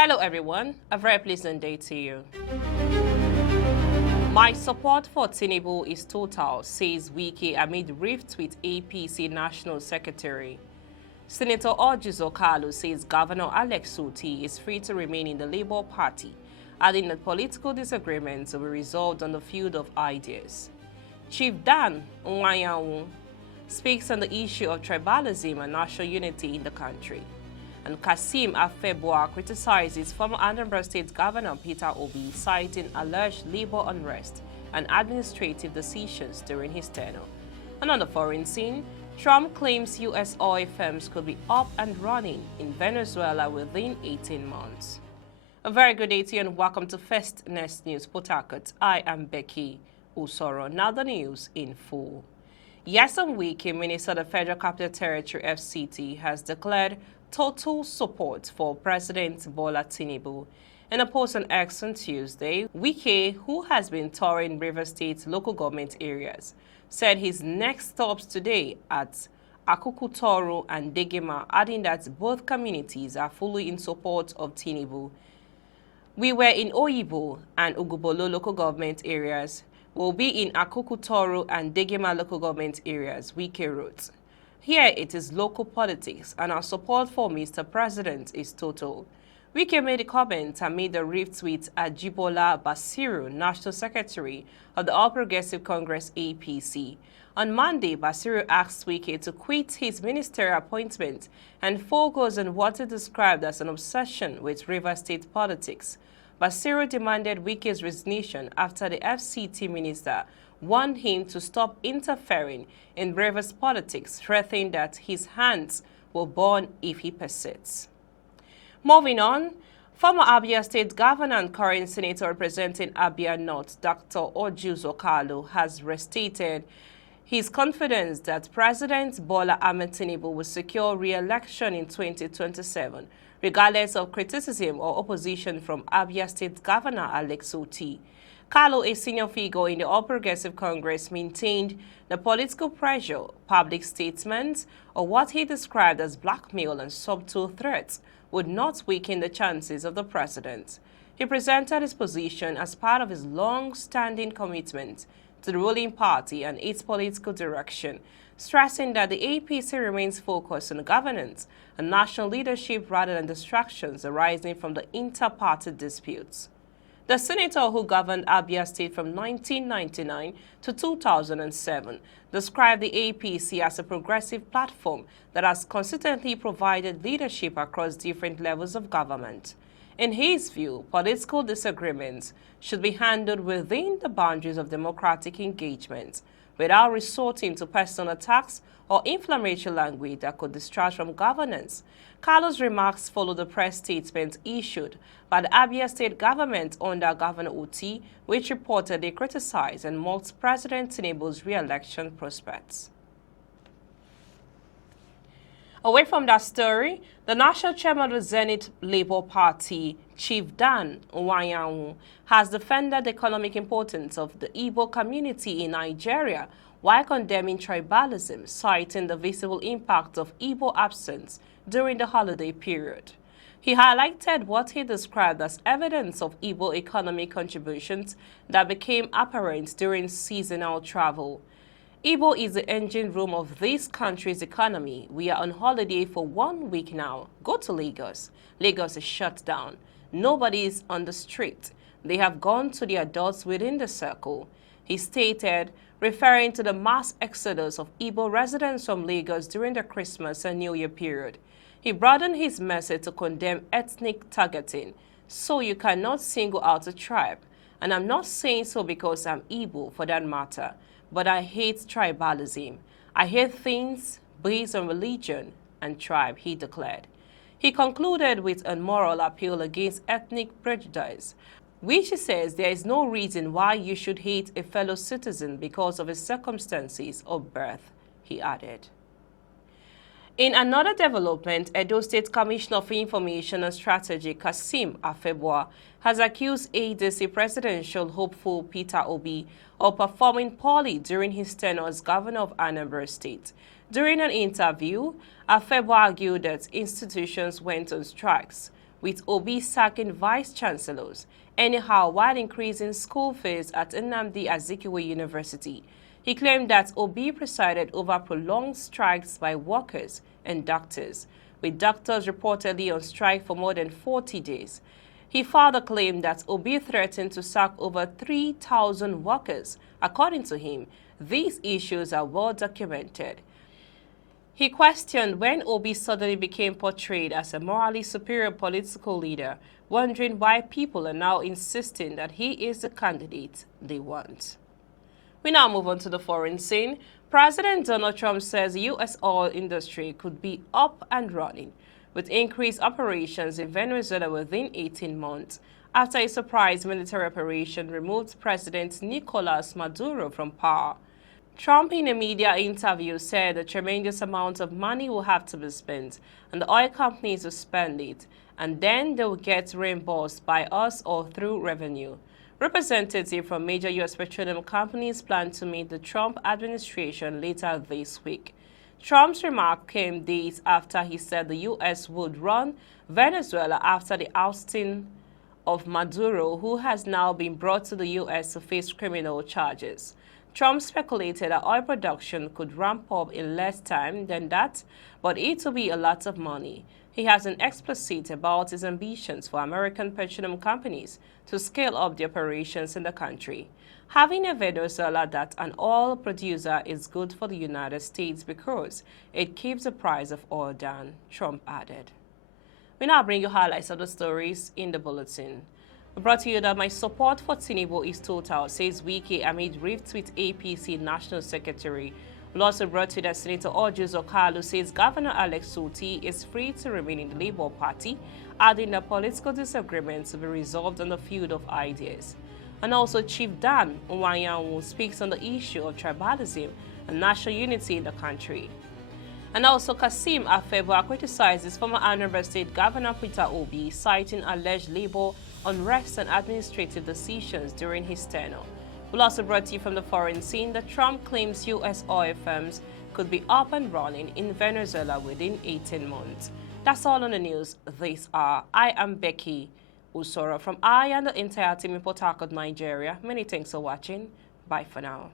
Hello everyone, a very pleasant day to you. My support for Tinubu is total, says Wike amid rift with APC National Secretary. Senator Ojuzo Kalu says Governor Alex Suti is free to remain in the Labour Party, adding that political disagreements will be resolved on the field of ideas. Chief Dan Nwayanwu speaks on the issue of tribalism and national unity in the country. And Kasim Afebua criticizes former Anambra State Governor Peter Obi, citing alleged labor unrest and administrative decisions during his tenure. And on the foreign scene, Trump claims U.S. oil firms could be up and running in Venezuela within 18 months. A very good day to you and welcome to First Next News Port Harcourt. I am Becky Usoro. Now the news in full. Yesterday week, Minister of the Federal Capital Territory FCT has declared total support for President Bola Tinubu. In a post on X on Tuesday, Wike, who has been touring Rivers State local government areas, said his next stops today at Akukutoro and Degema, adding that both communities are fully in support of Tinubu. We were in Oyibo and Ugubolo local government areas. We'll be in Akukutoro and Degema local government areas, Wike wrote. Here it is local politics, and our support for Mr. President is total. Wike made a comment amid the rift with Ajibola Basiru, National Secretary of the All Progressive Congress APC. On Monday, Basiru asked Wike to quit his ministerial appointment and focus on what he described as an obsession with Rivers State politics. Basiru demanded Wike's resignation after the FCT minister warned him to stop interfering in Rivers politics, threatening that his hands will burn if he persists. Moving on, former Abia State Governor and current Senator representing Abia North, Dr. Ojuzo Kalu, has restated his confidence that President Bola Ahmed Tinubu will secure re-election in 2027, regardless of criticism or opposition from Abia State Governor Alex Suti. Kalu, a senior figure in the All Progressive Congress, maintained the political pressure, public statements, or what he described as blackmail and subtle threats would not weaken the chances of the president. He presented his position as part of his long-standing commitment to the ruling party and its political direction, stressing that the APC remains focused on governance and national leadership rather than distractions arising from the inter-party disputes. The senator who governed Abia State from 1999 to 2007 described the APC as a progressive platform that has consistently provided leadership across different levels of government. In his view, political disagreements should be handled within the boundaries of democratic engagement, without resorting to personal attacks or inflammatory language that could distract from governance. Kalu's remarks follow the press statement issued by the Abia State government under Governor Uti, which reportedly criticized and mocked President Tinubu's re-election prospects. Away from that story, the national chairman of the Zenith Labour Party, Chief Dan Nwayanwu, has defended the economic importance of the Igbo community in Nigeria while condemning tribalism, citing the visible impact of Igbo absence during the holiday period. He highlighted what he described as evidence of Igbo economic contributions that became apparent during seasonal travel. Igbo is the engine room of this country's economy. We are on holiday for 1 week now. Go to Lagos. Lagos is shut down. Nobody is on the street. They have gone to the adults within the circle. He stated, referring to the mass exodus of Igbo residents from Lagos during the Christmas and New Year period. He broadened his message to condemn ethnic targeting, so you cannot single out a tribe. And I'm not saying so because I'm Igbo, for that matter, but I hate tribalism. I hate things based on religion and tribe, he declared. He concluded with a moral appeal against ethnic prejudice, which he says there is no reason why you should hate a fellow citizen because of his circumstances of birth, he added. In another development, Edo State Commissioner for Information and Strategy, Kasim Afebua, has accused ADC presidential hopeful Peter Obi of performing poorly during his tenure as governor of Anambra State. During an interview, Afebua argued that institutions went on strikes, with Obi sacking vice-chancellors, anyhow while increasing school fees at Anambra University. He claimed that Obi presided over prolonged strikes by workers and doctors, with doctors reportedly on strike for more than 40 days. He further claimed that Obi threatened to sack over 3,000 workers. According to him, these issues are well documented. He questioned when Obi suddenly became portrayed as a morally superior political leader, wondering why people are now insisting that he is the candidate they want. We now move on to the foreign scene. President Donald Trump says the U.S. oil industry could be up and running with increased operations in Venezuela within 18 months after a surprise military operation removed President Nicolas Maduro from power. Trump, in a media interview, said a tremendous amount of money will have to be spent, and the oil companies will spend it, and then they will get reimbursed by us or through revenue. Representatives from major U.S. petroleum companies plan to meet the Trump administration later this week. Trump's remark came days after he said the U.S. would run Venezuela after the ousting of Maduro, who has now been brought to the U.S. to face criminal charges. Trump speculated that oil production could ramp up in less time than that, but it will be a lot of money. He has been explicit about his ambitions for American petroleum companies to scale up the operations in the country. Having a Venezuela that's an oil producer is good for the United States because it keeps the price of oil down, Trump added. We now bring you highlights of the stories in the bulletin. We brought to you that my support for Tinubu is total, says Wike amid rifts with APC National Secretary. We also brought to you that Senator Orji's Okalu says Governor Alex Soti is free to remain in the Labour Party, adding that political disagreements will be resolved on the field of ideas. And also Chief Dan Nwanyanwu speaks on the issue of tribalism and national unity in the country. And also Kasim Afebua criticizes former Anambra State Governor Peter Obi, citing alleged labor unrest and administrative decisions during his tenure. We'll also brought to you from the foreign scene that Trump claims U.S. oil firms could be up and running in Venezuela within 18 months. That's all on the news this hour. I am Becky Usoro from I and the entire team in Port Harcourt, Nigeria. Many thanks for watching. Bye for now.